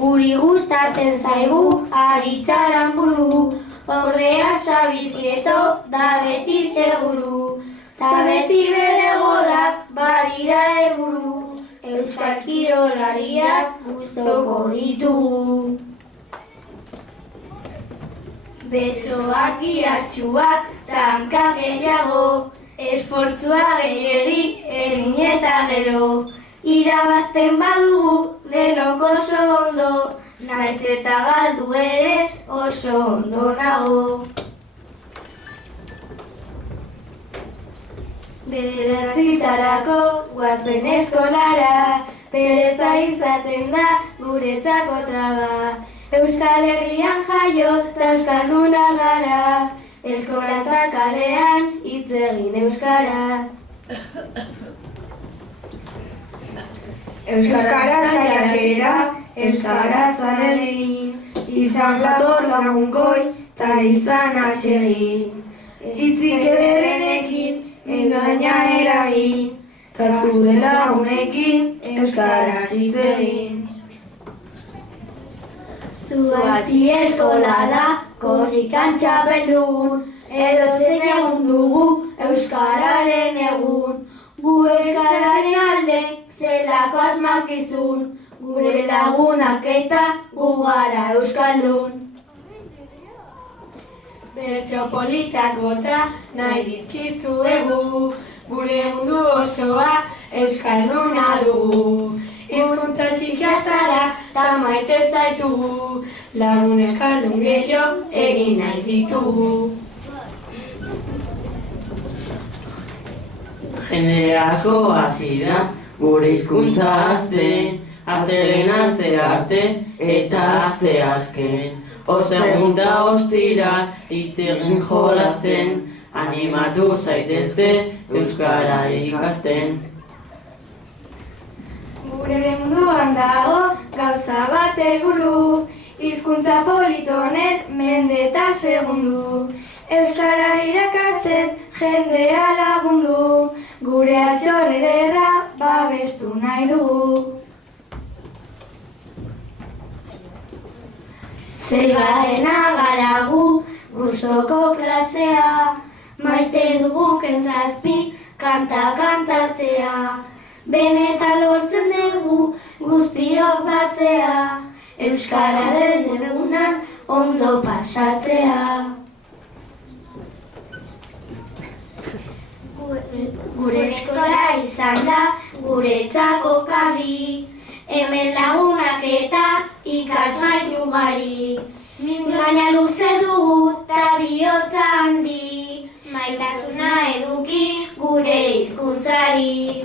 Guri gustatzen zaigu, aritzaran buru, ordea Xabi Prieto da beti seguru. Ta beti bere golak badira helburu, euskal kirolariak gustoko ditugu. Besoak ihartxuak, tanka gehiago, esfortzua gehiegi egin eta gero. Irabazten badugu denok oso ondo, naiz eta galdu ere oso ondo nago. Bederatzitarako guazen eskolara, pereza izaten da guretzako traba. Euskal Herrian jaio eta euskalduna gara, eskolan eta kalean hitz egin euskaraz. Euskaraz saiakera, euskaraz alegin, izan jator lagunkoi, ta izan atsegin. Hitzik ederrenekin, engaina eragin, ta zure lagunekin, euskaraz hitz egin. Zuazi eskola da, korrikan txapeldun, edo zein egun dugu euskararen egun. Gu euskararen alde, zelako asmakizun, gure lagunak eta gu gara euskaldun. Bertso politak bota nahi dizkizuegu, gure mundu osoa euskalduna dugu. Hizkuntza txikia zara ta maite zaitugu, lagun euskaldun gehiago egin nahi ditugu. Jende asko hasi da gure hizkuntza hazten, astelehen aste arte eta aste azken. Ostegun ta ostiral hitz egin jolasten, animatu zaitezte euskara ikasten. Gure munduan dago gauza bat helburu, hizkuntza politonen mende eta segundu. Euskara irakasten jendea lagundu, gure altxor ederra babestu nahi dugu. Zeigarrena gara gu gustoko klasea, maite dugu kezazpi kanta kantatzea. Benetan lortzen dugu guztiok batzea, euskararen egunan ondo pasatzea. Gure eskola izan da guretzako kabi, hemen lagunak eta ikasgai ugari. Baina luze dugu ta bihotza handi, maitasuna eduki gure hizkuntzari.